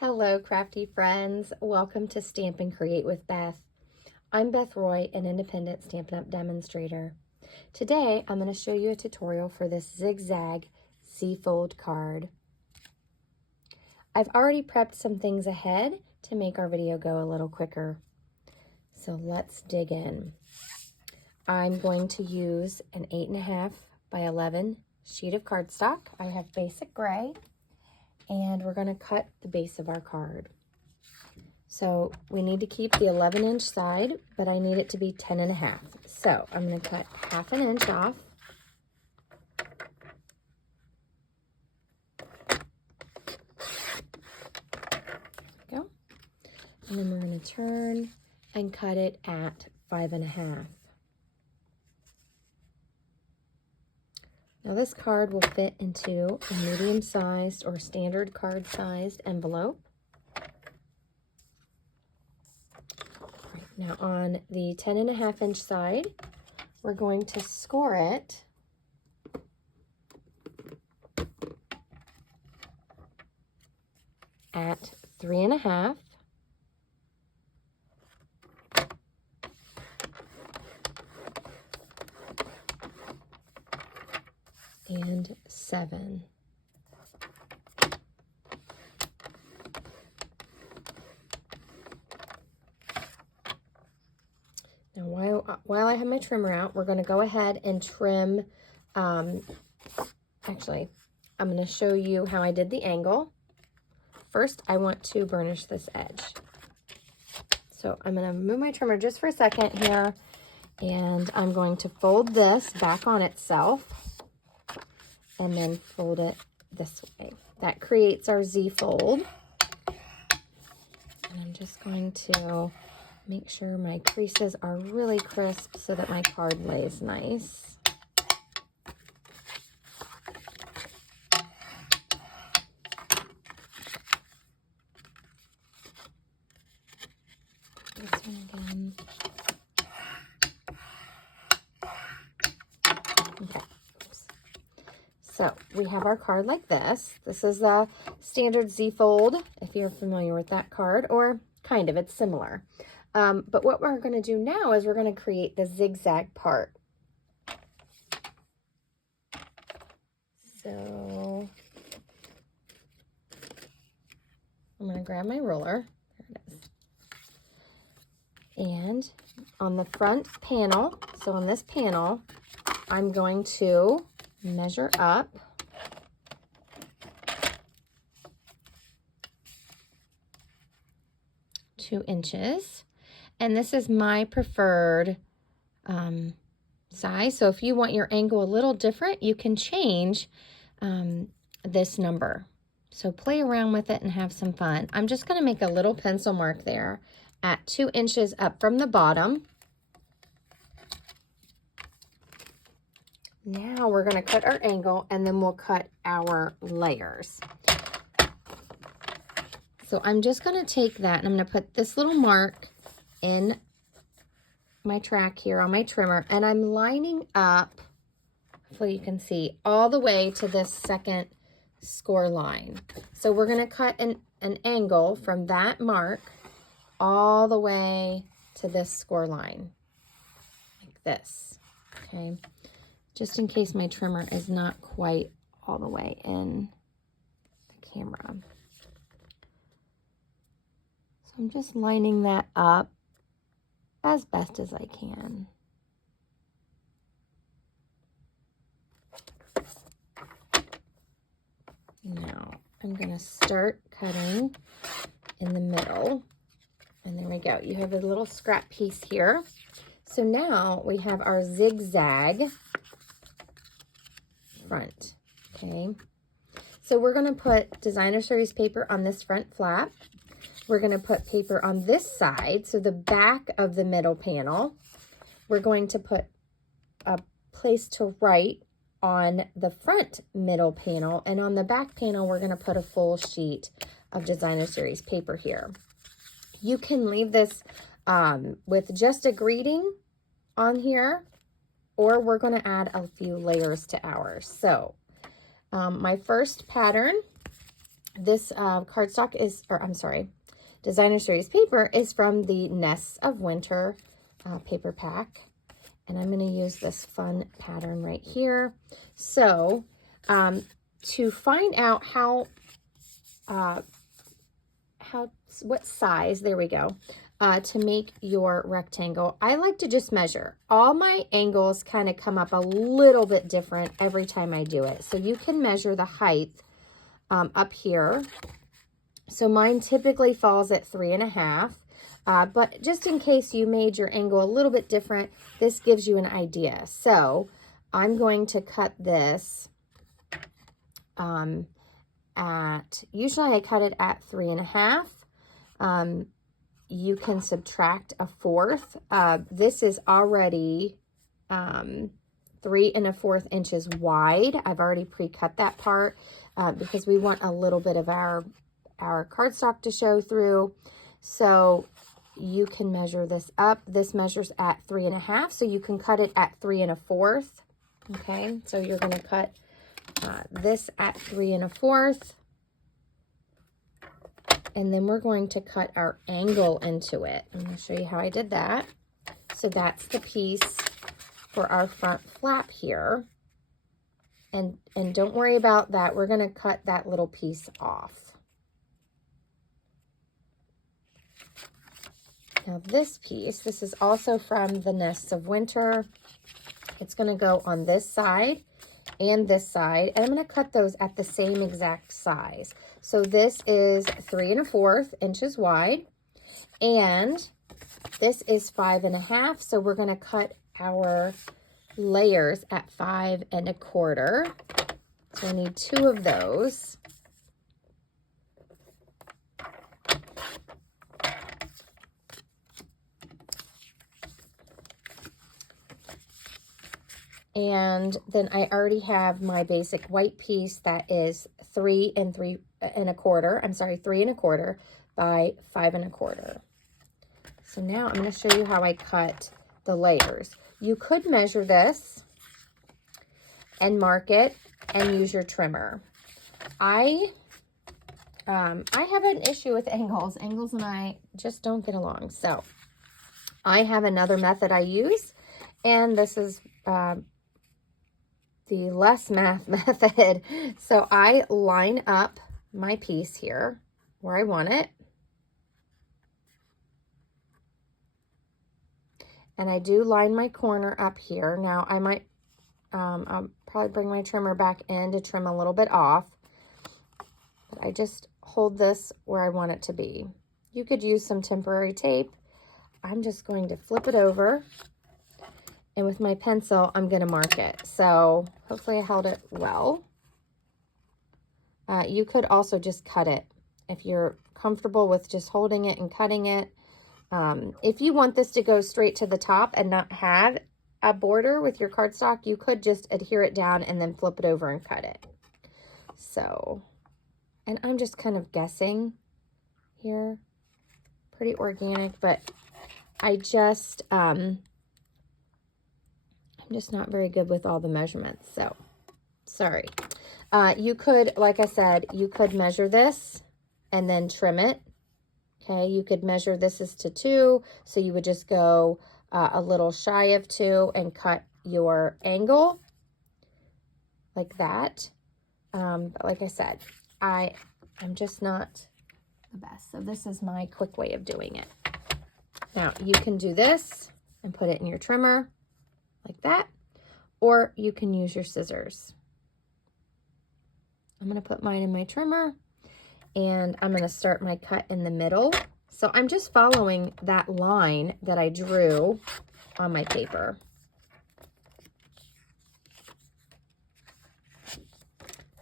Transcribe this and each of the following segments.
Hello, crafty friends. Welcome to Stamp and Create with Beth. I'm Beth Roy, an independent Stampin' Up! Demonstrator. Today, I'm going to show you a tutorial for this Zig Zag Z fold card. I've already prepped some things ahead to make our video go a little quicker. So let's dig in. I'm going to use an 8.5 by 11 sheet of cardstock. I have basic gray. And we're going to cut the base of our card. So we need to keep the 11-inch side, but I need it to be 10.5. So I'm going to cut 1/2 inch off. There we go. And then we're going to turn and cut it at 5.5. Now this card will fit into a medium-sized or standard card-sized envelope. Right, now on the 10.5 inch side, we're going to score it at 3.5. And 7. Now while I have my trimmer out, we're going to go ahead and trim. Actually, I'm going to show you how I did the angle. First, I want to burnish this edge. So I'm going to move my trimmer just for a second here, and I'm going to fold this back on itself. And then fold it this way. That creates our Z fold. And I'm just going to make sure my creases are really crisp so that my card lays nice. This one again. Okay. So we have our card like this. This is the standard Z fold, if you're familiar with that card, or kind of, it's similar. But what we're going to do now is we're going to create the zigzag part. So I'm going to grab my ruler. There it is. And on the front panel, so on this panel, I'm going to measure up two inches, and this is my preferred size. So if you want your angle a little different, you can change this number. So play around with it and have some fun. I'm just going to make a little pencil mark there at 2 inches up from the bottom. Now we're going to cut our angle, and then we'll cut our layers. So I'm just going to take that, and I'm going to put this little mark in my track here on my trimmer, and I'm lining up, hopefully you can see, all the way to this second score line. So we're going to cut an angle from that mark all the way to this score line, like this, okay? Just in case my trimmer is not quite all the way in the camera. So I'm just lining that up as best as I can. Now I'm going to start cutting in the middle. And there we go. You have a little scrap piece here. So now we have our zigzag front, okay? So we're going to put designer series paper on this front flap. We're going to put paper on this side, so the back of the middle panel. We're going to put a place to write on the front middle panel, and on the back panel, we're going to put a full sheet of designer series paper here. You can leave this with just a greeting on here, or we're going to add a few layers to ours. So my first pattern This cardstock is, or I'm sorry, Designer Series paper is from the Nests of Winter paper pack. And I'm going to use this fun pattern right here. So to find out what size, there we go, to make your rectangle, I like to just measure. All my angles kind of come up a little bit different every time I do it. So you can measure the height up here. So mine typically falls at 3.5. But just in case you made your angle a little bit different, this gives you an idea. So I'm going to cut this usually I cut it at 3.5. You can subtract 1/4. This is already 3 1/4 inches wide. I've already pre-cut that part because we want a little bit of our cardstock to show through. So you can measure this up. This measures at 3.5, so you can cut it at 3 1/4. Okay, so you're going to cut this at 3 1/4. And then we're going to cut our angle into it. I'm going to show you how I did that. So that's the piece for our front flap here. And don't worry about that. We're going to cut that little piece off. Now this piece, this is also from the Nests of Winter. It's going to go on this side and this side, and I'm going to cut those at the same exact size. So this is 3 1/4 inches wide, and this is 5 1/2. So we're going to cut our layers at 5 1/4. So I need 2 of those. And then I already have my basic white piece that is 3 1/4. I'm sorry, 3 1/4 by 5 1/4. So now I'm going to show you how I cut the layers. You could measure this and mark it and use your trimmer. I have an issue with angles. Angles and I just don't get along. So I have another method I use, and this is the less math method. So I line up my piece here where I want it. And I do line my corner up here. Now I might, I'll probably bring my trimmer back in to trim a little bit off. But I just hold this where I want it to be. You could use some temporary tape. I'm just going to flip it over. And with my pencil, I'm going to mark it. So hopefully I held it well. You could also just cut it if you're comfortable with just holding it and cutting it. If you want this to go straight to the top and not have a border with your cardstock, you could just adhere it down and then flip it over and cut it. So, and I'm just kind of guessing here. Pretty organic, but I just, I'm just not very good with all the measurements, so sorry. You could, like I said, you could measure this and then trim it. Okay, you could measure this is to 2, so you would just go a little shy of 2 and cut your angle like that. But like I said, I'm just not the best. So this is my quick way of doing it. Now you can do this and put it in your trimmer like that, or you can use your scissors. I'm going to put mine in my trimmer, and I'm going to start my cut in the middle. So I'm just following that line that I drew on my paper.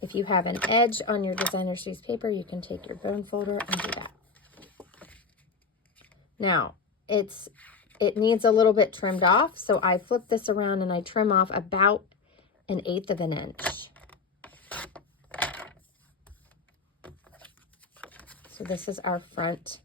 If you have an edge on your Designer Series paper, you can take your bone folder and do that. Now, it needs a little bit trimmed off, so I flip this around and I trim off about 1/8 of an inch. So this is our front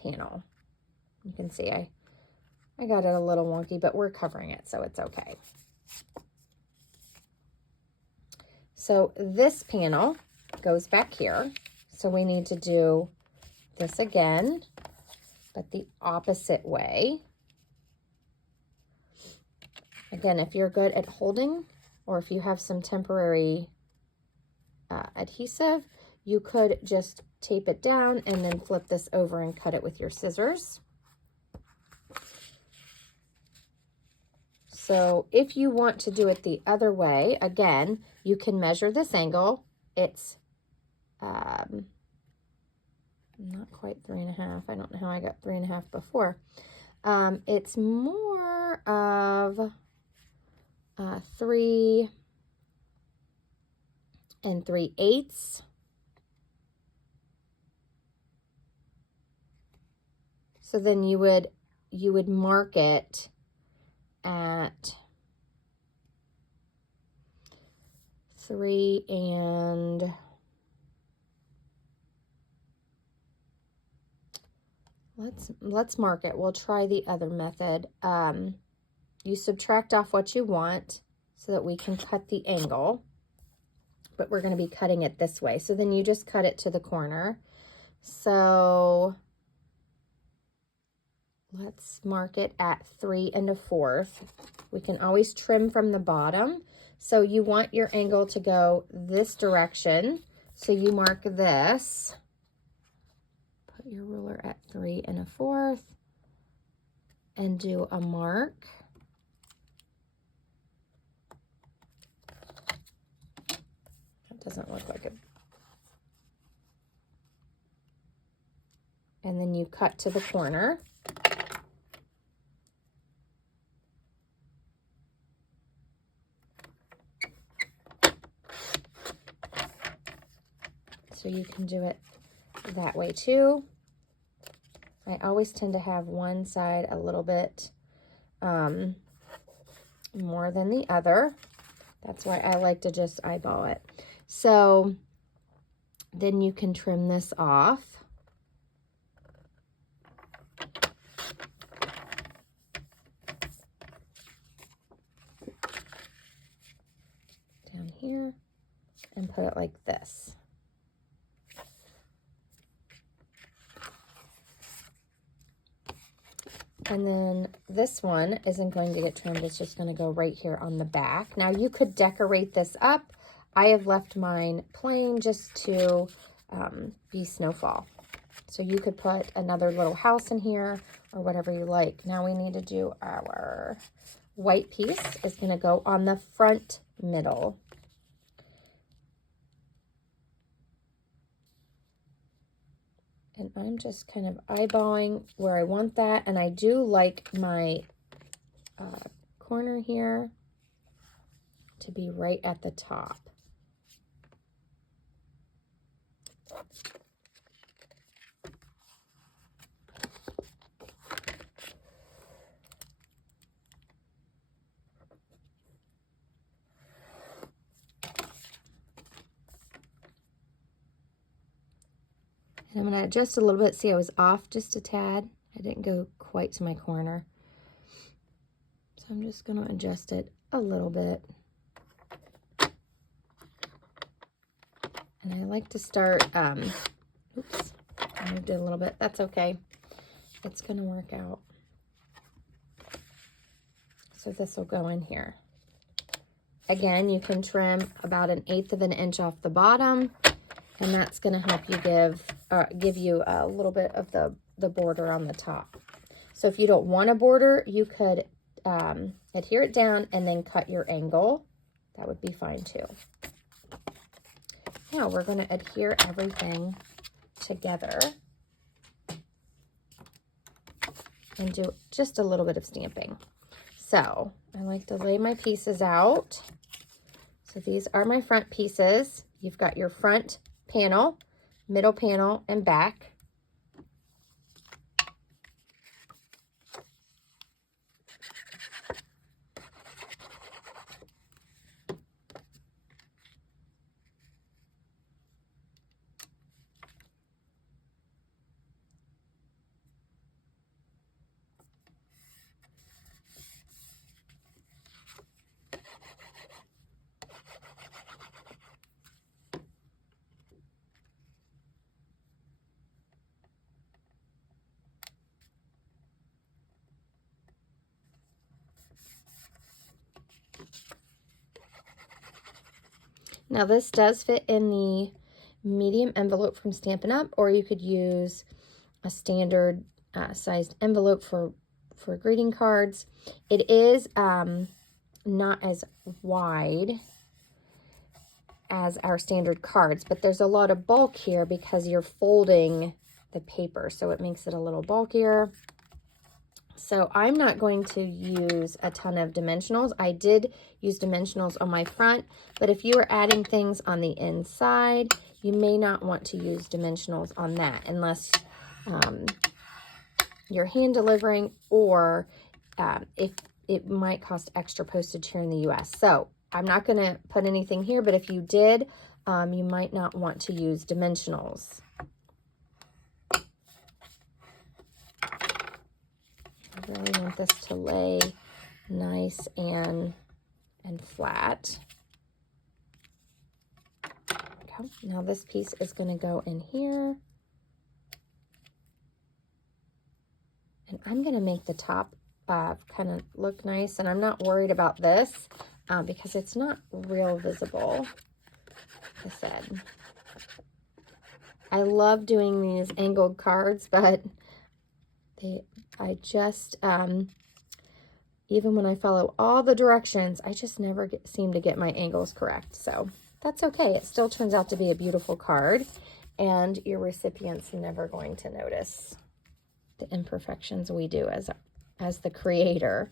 panel. You can see I got it a little wonky, but we're covering it, so it's okay. So this panel goes back here. So we need to do this again, but the opposite way. Again, if you're good at holding, or if you have some temporary adhesive, you could just tape it down and then flip this over and cut it with your scissors. So if you want to do it the other way, again, you can measure this angle. It's not quite 3.5. I don't know how I got 3.5 before. It's more of 3 3/8. So then you would mark it at 3 and let's mark it. We'll try the other method. You subtract off what you want so that we can cut the angle, but we're going to be cutting it this way. So then you just cut it to the corner. So let's mark it at 3 1/4. We can always trim from the bottom. So you want your angle to go this direction. So you mark this. Put your ruler at 3 1/4 and do a mark. That doesn't look like it. And then you cut to the corner. So you can do it that way too. I always tend to have one side a little bit more than the other. That's why I like to just eyeball it. So then you can trim this off. Down here and put it like this. And then this one isn't going to get trimmed. It's just going to go right here on the back. Now you could decorate this up. I have left mine plain just to be snowfall. So you could put another little house in here or whatever you like. Now we need to do our white piece. Is going to go on the front middle. And I'm just kind of eyeballing where I want that. And I do like my corner here to be right at the top. And I'm going to adjust a little bit. See, I was off just a tad. I didn't go quite to my corner. So I'm just going to adjust it a little bit. And I like to start, oops, I moved it a little bit. That's okay. It's going to work out. So this will go in here. Again, you can trim about 1/8 of an inch off the bottom. And that's going to help you give you a little bit of the border on the top. So if you don't want a border, you could adhere it down and then cut your angle. That would be fine too. Now we're going to adhere everything together and do just a little bit of stamping. So I like to lay my pieces out. So these are my front pieces. You've got your front panel, middle panel, and back. Now this does fit in the medium envelope from Stampin' Up, or you could use a standard sized envelope for greeting cards. It is not as wide as our standard cards, but there's a lot of bulk here because you're folding the paper, so it makes it a little bulkier. So I'm not going to use a ton of dimensionals. I did use dimensionals on my front, but if you are adding things on the inside, you may not want to use dimensionals on that unless you're hand delivering, or if it might cost extra postage here in the US. So I'm not going to put anything here, but if you did, you might not want to use dimensionals. I really want this to lay nice and flat. Okay. Now this piece is going to go in here. And I'm going to make the top kind of look nice. And I'm not worried about this because it's not real visible, like I said. I love doing these angled cards, but I just, even when I follow all the directions, I just never seem to get my angles correct. So that's okay. It still turns out to be a beautiful card, and your recipient's never going to notice the imperfections we do as the creator.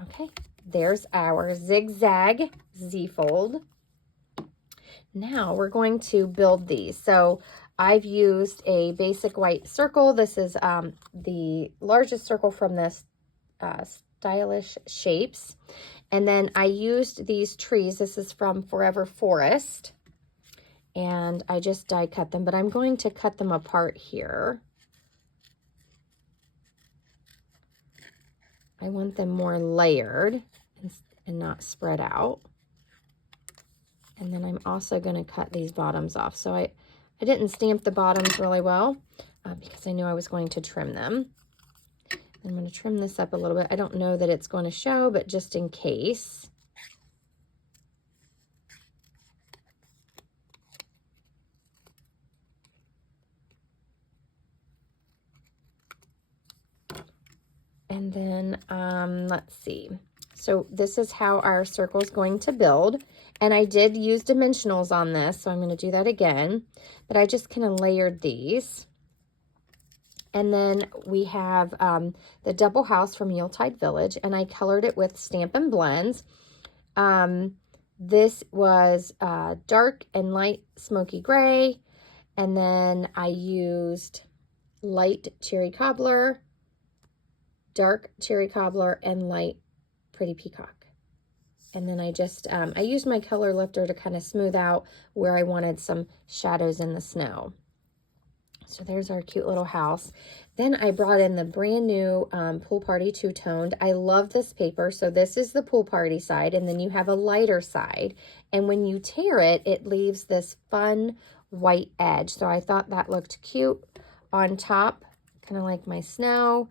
Okay, there's our Zig Zag Z fold. Now we're going to build these. So I've used a basic white circle. This is the largest circle from this Stylish Shapes. And then I used these trees. This is from Forever Forest. And I just die cut them, but I'm going to cut them apart here. I want them more layered and not spread out. And then I'm also going to cut these bottoms off. So I didn't stamp the bottoms really well because I knew I was going to trim them. I'm going to trim this up a little bit. I don't know that it's going to show, but just in case. And then, let's see. So this is how our circle is going to build. And I did use dimensionals on this, so I'm going to do that again. But I just kind of layered these. And then we have the double house from Yuletide Village, and I colored it with Stampin' Blends. This was dark and light smoky gray. And then I used light cherry cobbler, dark cherry cobbler, and light pretty peacock. And then I just, I used my color lifter to kind of smooth out where I wanted some shadows in the snow. So there's our cute little house. Then I brought in the brand new Pool Party two-toned. I love this paper. So this is the Pool Party side, and then you have a lighter side. And when you tear it, it leaves this fun white edge. So I thought that looked cute on top, kind of like my snow.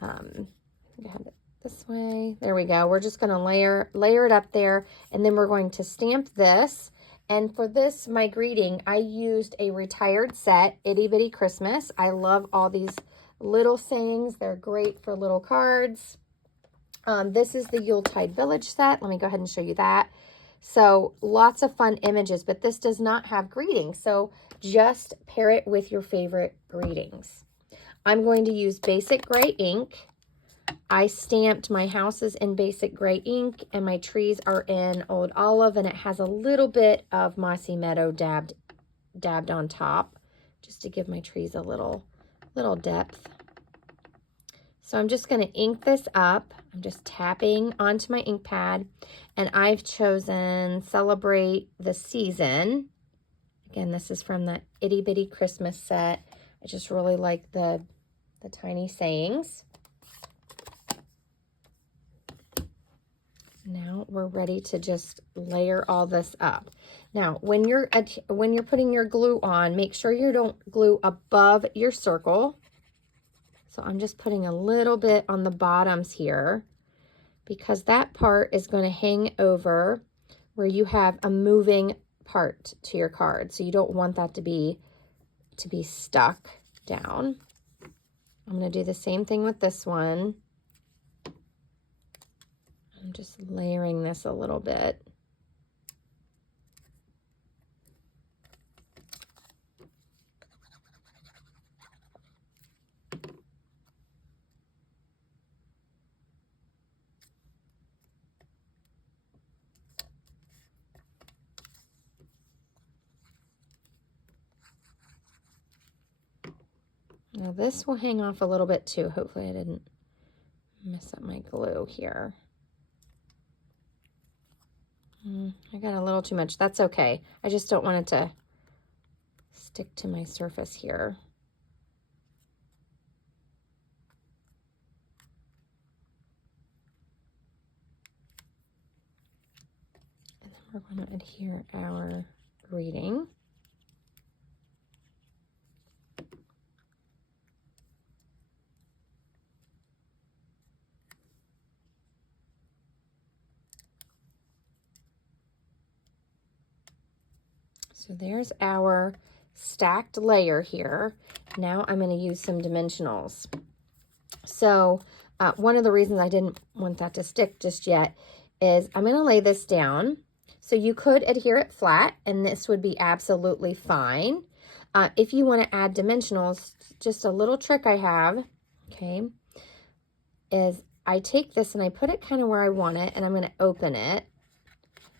I think I have it this way. There we go. We're just going to layer it up there, and then we're going to stamp this. And for this, my greeting, I used a retired set, Itty Bitty Christmas. I love all these little sayings. They're great for little cards. This is the Yuletide Village set. Let me go ahead and show you that. So lots of fun images, but this does not have greetings. So just pair it with your favorite greetings. I'm going to use basic gray ink. I stamped my houses in basic gray ink, and my trees are in Old Olive, and it has a little bit of Mossy Meadow dabbed on top, just to give my trees a little depth. So I'm just going to ink this up. I'm just tapping onto my ink pad, and I've chosen Celebrate the Season. Again, this is from the Itty Bitty Christmas set. I just really like the tiny sayings. Now we're ready to just layer all this up. Now, when you're putting your glue on, make sure you don't glue above your circle. So I'm just putting a little bit on the bottoms here, because that part is going to hang over where you have a moving part to your card. So you don't want that to be stuck down. I'm going to do the same thing with this one. I'm just layering this a little bit. Now this will hang off a little bit too. Hopefully I didn't mess up my glue here. I got a little too much. That's okay. I just don't want it to stick to my surface here. And then we're going to adhere our greeting. So there's our stacked layer here. Now I'm going to use some dimensionals. So one of the reasons I didn't want that to stick just yet is I'm going to lay this down. So you could adhere it flat and this would be absolutely fine. If you want to add dimensionals, just a little trick I have, okay, is I take this and I put it kind of where I want it and I'm going to open it.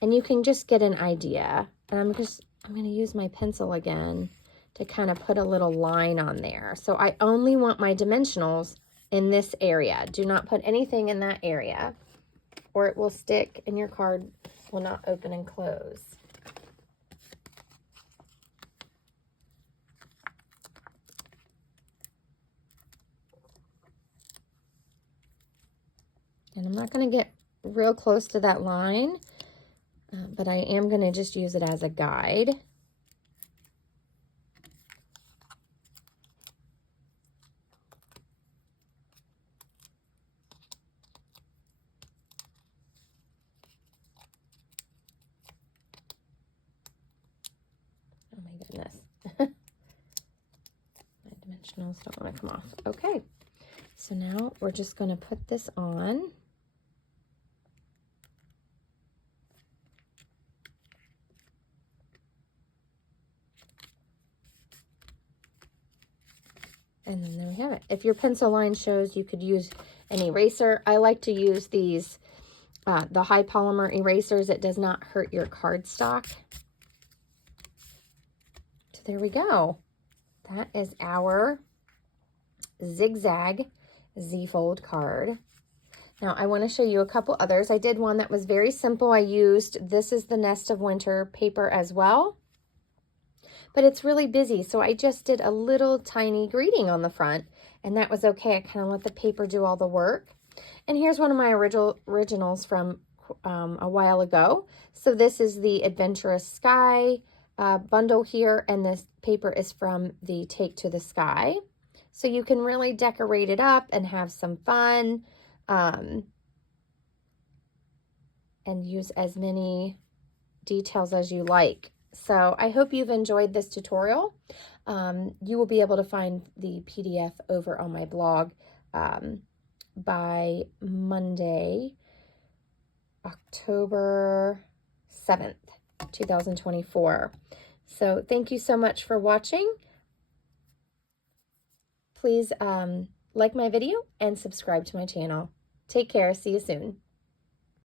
And you can just get an idea. And I'm going to use my pencil again to kind of put a little line on there. So I only want my dimensionals in this area. Do not put anything in that area or it will stick and your card will not open and close. And I'm not going to get real close to that line, but I am going to just use it as a guide. Oh my goodness. My dimensionals don't want to come off. Okay, so now we're just going to put this on. And then there we have it. If your pencil line shows, you could use an eraser. I like to use these, the high polymer erasers. It does not hurt your cardstock. So there we go. That is our Zig Zag Z fold card. Now I want to show you a couple others. I did one that was very simple. I used This Is the Nest of Winter paper as well. But it's really busy, so I just did a little tiny greeting on the front, and that was okay. I kind of let the paper do all the work. And here's one of my originals from a while ago. So this is the Adventurous Sky bundle here, and this paper is from the Take to the Sky. So you can really decorate it up and have some fun and use as many details as you like. So I hope you've enjoyed this tutorial. You will be able to find the PDF over on my blog by Monday, October 7th, 2024. So thank you so much for watching. Please like my video and subscribe to my channel. Take care. See you soon.